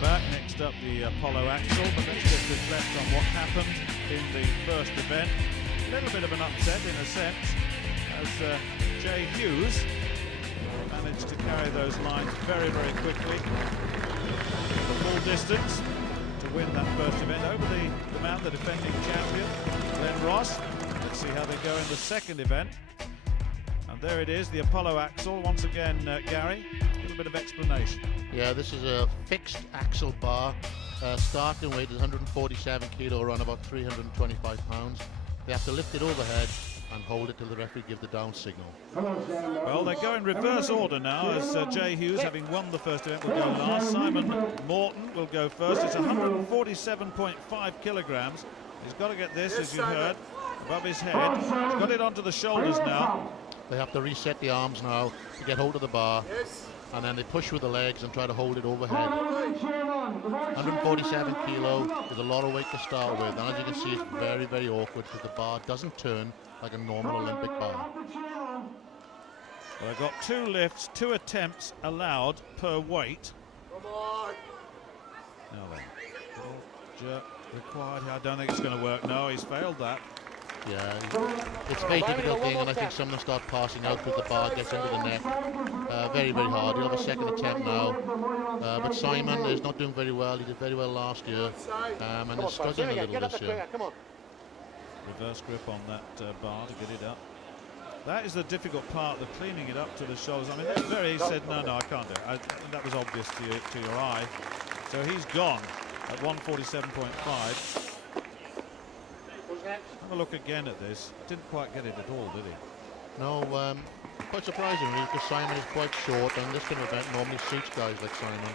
back. Next up, the Apollo axle, but let's just reflect on what happened in the first event. A little bit of an upset in a sense, as Jay Hughes managed to carry those lines very, very quickly. The full distance to win that first event over the man, the defending champion, Glenn Ross. Let's see how they go in the second event. And there it is, the Apollo axle. Once again, Gary, a little bit of explanation. Yeah, this is a fixed axle bar. Starting weight is 147 kilo, around about 325 pounds. They have to lift it overhead and hold it till the referee gives the down signal. Well, they go in reverse order now, as Jay Hughes, having won the first event, will go last. Simon Morton will go first. It's 147.5 kilograms. He's got to get this, as you heard, above his head. He's got it onto the shoulders now. They have to reset the arms now to get hold of the bar, and then they push with the legs and try to hold it overhead. 147 kilo is a lot of weight to start with, and as you can see, it's very, very awkward because the bar doesn't turn like a normal Olympic bar. Well, they've got 2 lifts, 2 attempts allowed per weight. Now then, little jerk required. I don't think it's going to work. No, he's failed that. Yeah, it's a very difficult thing, and I think some of them start passing out because the bar gets into the neck. Very, very hard. He'll have a second attempt now. But Simon is not doing very well. He did very well last year, and is struggling a little this year. Reverse grip on that bar to get it up. That is the difficult part, the cleaning it up to the shoulders. I mean, that's very, he said, no, I can't do it. That was obvious to your eye. So he's gone at 147.5. Have a look again at this. Didn't quite get it at all, did he? No, quite surprising really, because Simon is quite short, and this kind of event normally suits guys like Simon.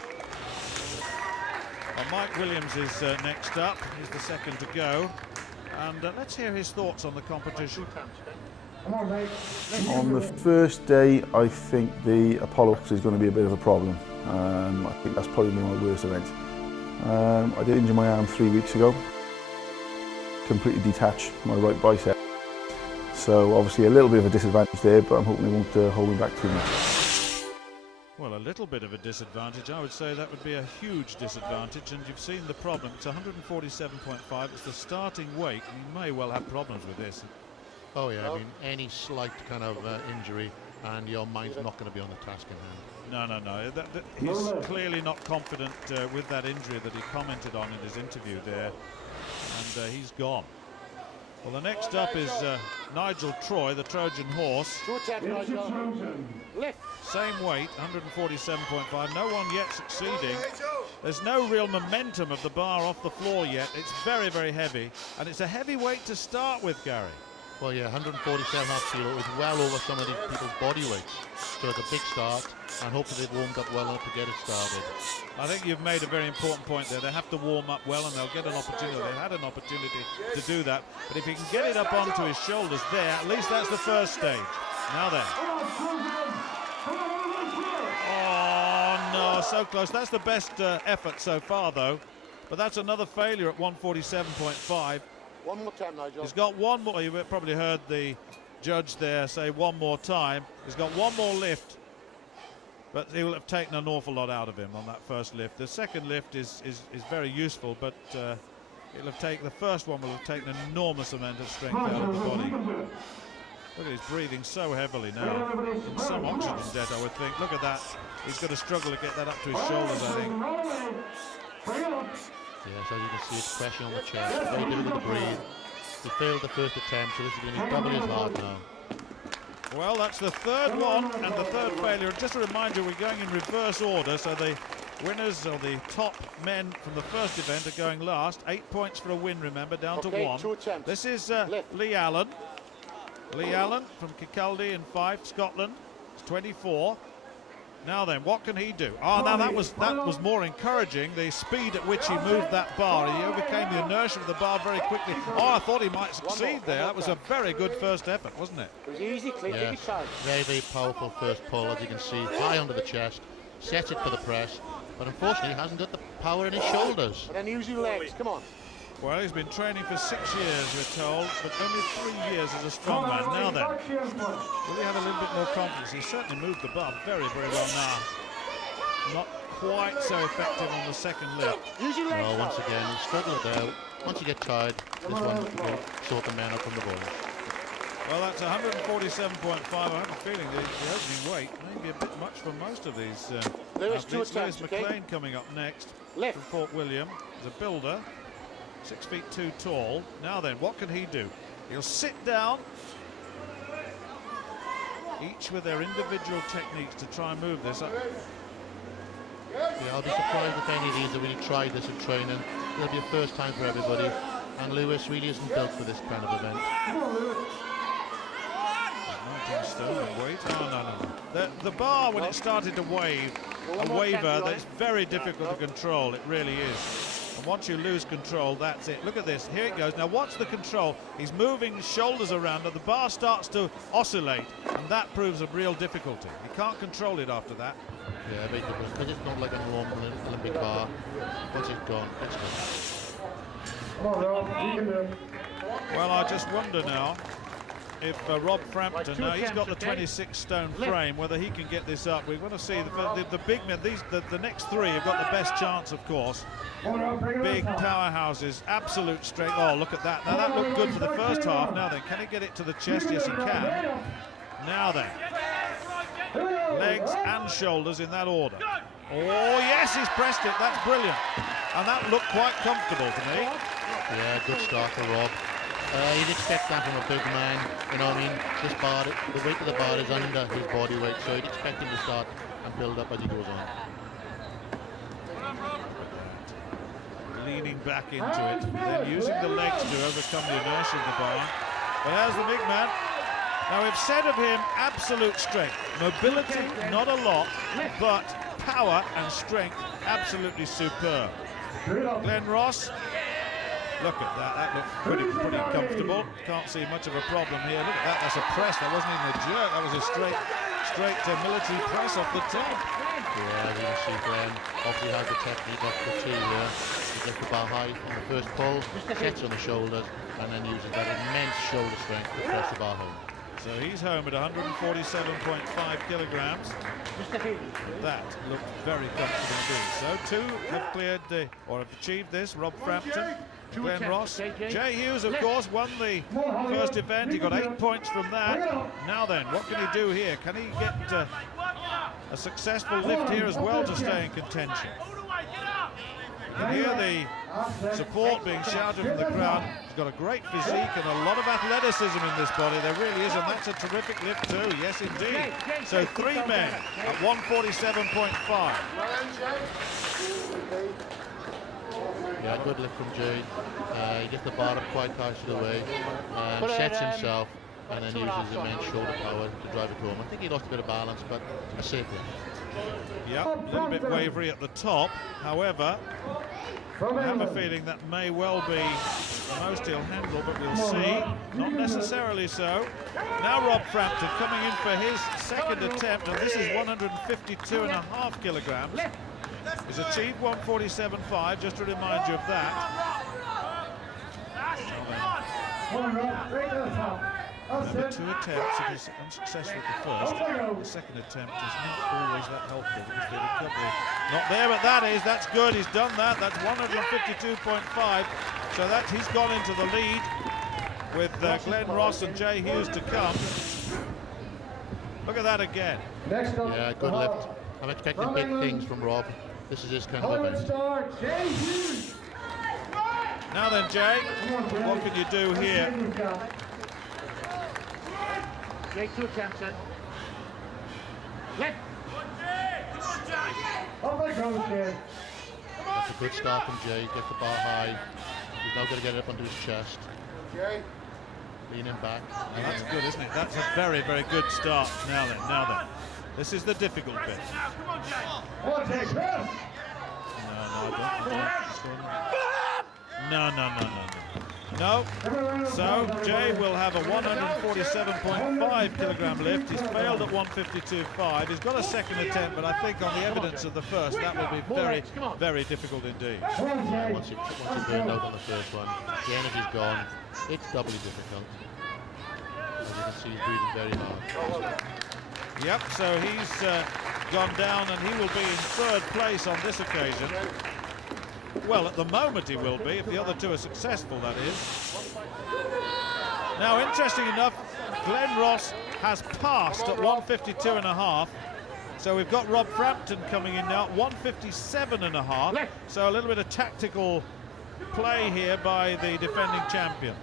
Well, Mike Williams is next up. He's the second to go. And let's hear his thoughts on the competition. On the first day, I think the Apollo is going to be a bit of a problem. I think that's probably my worst event. I did injure my arm 3 weeks ago. Completely detached my right bicep. So obviously a little bit of a disadvantage there, but I'm hoping it won't hold me back too much. Well, a little bit of a disadvantage. I would say that would be a huge disadvantage, and you've seen the problem. It's 147.5. It's the starting weight. You may well have problems with this. Oh yeah, I mean, any slight kind of injury and your mind's not going to be on the task in hand. No. He's clearly not confident with that injury that he commented on in his interview there, and he's gone. Well, the next up is Nigel Troy, the Trojan horse. Same weight, 147.5. No one yet succeeding. There's no real momentum of the bar off the floor yet. It's very, very heavy, and it's a heavy weight to start with, Gary. Well, yeah, 147.5 kilo is well over some of these people's body weights. So it's a big start, and hopefully they've warmed up well enough to get it started. I think you've made a very important point there. They have to warm up well, and they'll get an opportunity. They had an opportunity to do that. But if he can get it up onto his shoulders there, at least that's the first stage. Now then. Oh, no, so close. That's the best effort so far, though. But that's another failure at 147.5. One more time, Nigel. He's got one more. You probably heard the judge there say one more time. He's got one more lift, but he will have taken an awful lot out of him on that first lift. The second lift is very useful, but it'll have taken, the first one will have taken an enormous amount of strength out of the body. Look at his breathing so heavily now. In some oxygen debt, I would think. Look at that. He's going to struggle to get that up to his shoulders, I think. Yes, as you can see, it's pressure on the chest. Very difficult to breathe. He failed the first attempt, so this is going to be doubly as hard now. Well, that's the third one and the third failure. Just to remind you, we're going in reverse order, so the winners, or the top men from the first event, are going last. 8 points for a win, remember, down to 1. This is Lee Allen. Lee Allen from Kirkcaldy in Fife, Scotland. It's 24. Now then, what can he do? Oh, now that was more encouraging, the speed at which he moved that bar. He overcame the inertia of the bar very quickly. Oh, I thought he might succeed there. That was a very good first effort, wasn't it? It was easy, clean, yes. Very, very powerful first pull, as you can see. High under the chest, sets it for the press, but unfortunately he hasn't got the power in his shoulders. And then use your legs, come on. Well, he's been training for 6 years, we're told, but only 3 years as a strongman. Now then, will he have a little bit more confidence? He certainly moved the bar very, very well now. Not quite so effective on the second lift. Well, once again, you struggle it out. Once you get tired, this one will sort the men up from the ball. Well, that's 147.5. I have a feeling the opening weight may be a bit much for most of these Lewis, two athletes. Lewis attempts, okay? McLean coming up next Left. from Fort William. He's a builder, 6 feet 2 tall. Now then, what can he do? He'll sit down, each with their individual techniques to try and move this up. Yeah, I'll be surprised if any of these have really tried this in training. It'll be a first time for everybody, and Lewis really isn't built for this kind of event. 19 stone weight. Oh, no. The bar, when it started to wave, a waver that's very difficult to control. It really is. And once you lose control, that's it. Look at this. Here it goes. Now watch the control. He's moving his shoulders around, and the bar starts to oscillate, and that proves a real difficulty. He can't control it after that. Yeah, very different, because it's not like a normal Olympic bar. Once it's gone, it's gone. Well, I just wonder now if Rob Frampton, now he's got the 26 stone frame, whether he can get this up. We want to see the big men, the next three have got the best chance, of course. Big powerhouses, absolute strength. Oh, look at that. Now that looked good for the first half. Now then, can he get it to the chest? Yes, he can. Now then, legs and shoulders in that order. Oh, yes, he's pressed it. That's brilliant. And that looked quite comfortable to me. Yeah, good start for Rob. You'd expect that from a big man, you know what I mean? This bar, the weight of the bar is under his body weight, so you'd expect him to start and build up as he goes on. Leaning back into it, then using the legs to overcome the inertia of the bar. But there's the big man. Now we've said of him absolute strength. Mobility, not a lot, but power and strength, absolutely superb. Glenn Ross. Look at that, that looked pretty comfortable. Can't see much of a problem here. Look at that, that's a press, that wasn't even a jerk, that was a straight military press off the top. Yeah, as you can see Glenn obviously has the technique off the tee here. He gets the bar high on the first pull, sets on the shoulders, and then uses that immense shoulder strength to press the bar home. So he's home at 147.5 kilograms. That looked very comfortable indeed. So two have cleared or have achieved this. Rob Frampton, Glenn Ross. Jay Hughes, of course, won the first event. He got 8 points from that. Now then, what can he do here? Can he get a successful lift here as well to stay in contention? You can hear the support being shouted from the crowd. He's got a great physique and a lot of athleticism in this body. There really is, and that's a terrific lift too. Yes, indeed. So three men at 147.5. Yeah, good lift from Jay. He gets the bar up quite high to the way, sets himself, and then uses immense shoulder power to drive it home. I think he lost a bit of balance, but a safe lift. Yep, a little bit wavery at the top. However, I have a feeling that may well be the most he'll handle, but we'll see. Not necessarily so. Now Rob Frampton coming in for his second attempt, and this is 152.5 kilograms. He's achieved 147.5, just to remind you of that. Remember, 2 attempts, if he's unsuccessful at the first, the second attempt is not always that helpful because the recovery not there, but that's good, he's done that. That's 152.5, so that he's gone into the lead with Glenn Ross and Jay Hughes to come. Look at that again. Yeah, good lift. I'm expecting big things from Rob. This is his kind of event. Now then, Jay, what can you do here? Jay, 2 attempts then. Left. That's a good start from Jay. Gets the bar high. He's now going to get it up onto his chest. Leaning back. Now that's good, isn't it? That's a very, very good start. Now then. This is the difficult bit. No. So Jay will have a 147.5 kilogram lift. He's failed at 152.5. He's got a second attempt, but I think on the evidence of the first, that will be very, very difficult indeed. Once you burned out on the first one, the energy's gone. It's doubly difficult. As you can see, he's breathing very hard. Yep, so gone down, and he will be in third place on this occasion. Well, at the moment he will be, if the other two are successful, that is. Now, interesting enough, Glenn Ross has passed at 152.5. So we've got Rob Frampton coming in now at 157.5. So a little bit of tactical play here by the defending champion.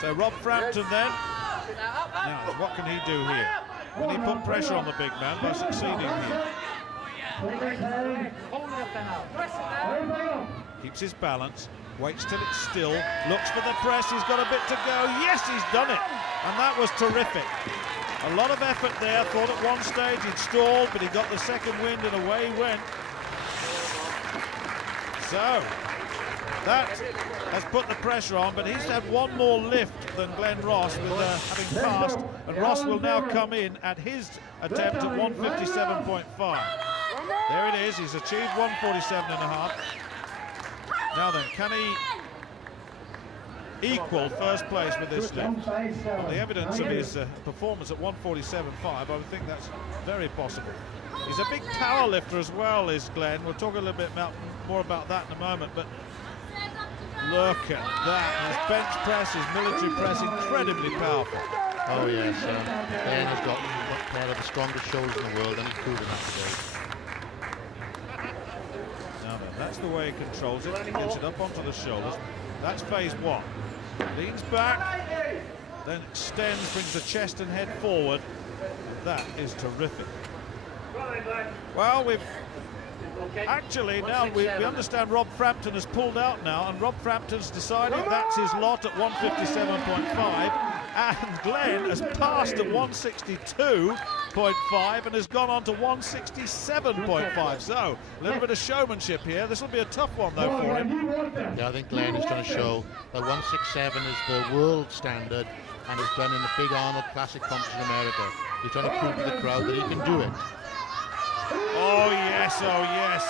So Rob Frampton then. Now, what can he do here? Can he put pressure on the big man by succeeding here? Keeps his balance, waits till it's still, looks for the press, he's got a bit to go. Yes, he's done it, and that was terrific. A lot of effort there. Thought at one stage he'd stalled, but he got the second wind and away he went. So that has put the pressure on, but he's had one more lift than Glenn Ross with having passed, and Ross will now come in at his attempt at 157.5. There it is, he's achieved 147.5. Now then, can he equal first place with this lift? Well, the evidence of his performance at 147.5, I would think that's very possible. He's a big power lifter as well, is Glenn. We'll talk a little bit more about that in a moment, but look at that. His bench press, his military press, incredibly powerful. Oh yes, Glenn has got one of the strongest shoulders in the world, and he's proven that today. Now then, that's the way he controls it. He gets it up onto the shoulders. That's phase one. Leans back, then extends, brings the chest and head forward. That is terrific. Well, we've actually now we understand Rob Frampton has pulled out now, and Rob Frampton's decided that's his lot at 157.5, and Glenn has passed at 162.5 and has gone on to 167.5. So a little bit of showmanship here. This will be a tough one though for him. Yeah, I think Glenn is trying to show that 167 is the world standard, and is done in the big Arnold Classic Comps in America. He's trying to prove to the crowd that he can do it. Oh yes, oh yes.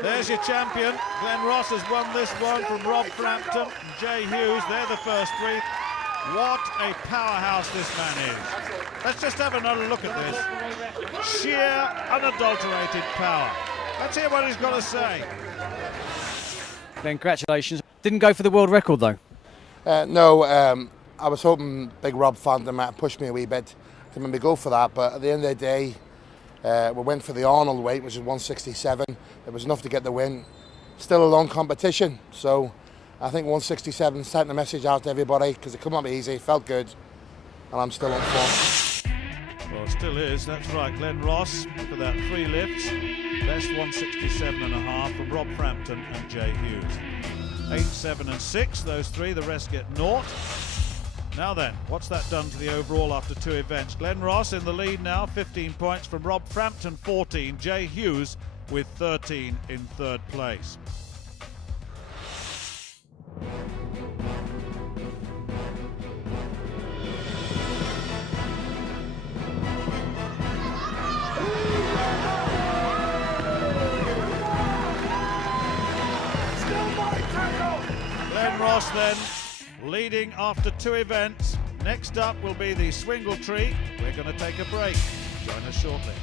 There's your champion. Glenn Ross has won this one from Rob Frampton and Jay Hughes. They're the first three. What a powerhouse this man is. Let's just have another look at this. Sheer, unadulterated power. Let's hear what he's got to say. Glenn, congratulations. Didn't go for the world record though. No, I was hoping Big Rob Frampton might push me a wee bit to maybe go for that, but at the end of the day, we went for the Arnold weight, which is 167. It was enough to get the win. Still a long competition, so I think 167 sent a message out to everybody, because it couldn't up easy, felt good, and I'm still on form. Well, it still is, that's right. Glenn Ross, look at that, 3 lifts. Best 167.5 from Rob Frampton and Jay Hughes. 8, 7 and 6, those 3, the rest get naught. Now then, what's that done to the overall after 2 events? Glenn Ross in the lead now, 15 points from Rob Frampton, 14. Jay Hughes with 13 in third place. Glenn Ross then leading after 2 events. Next up will be the Swingle Tree. We're going to take a break. Join us shortly.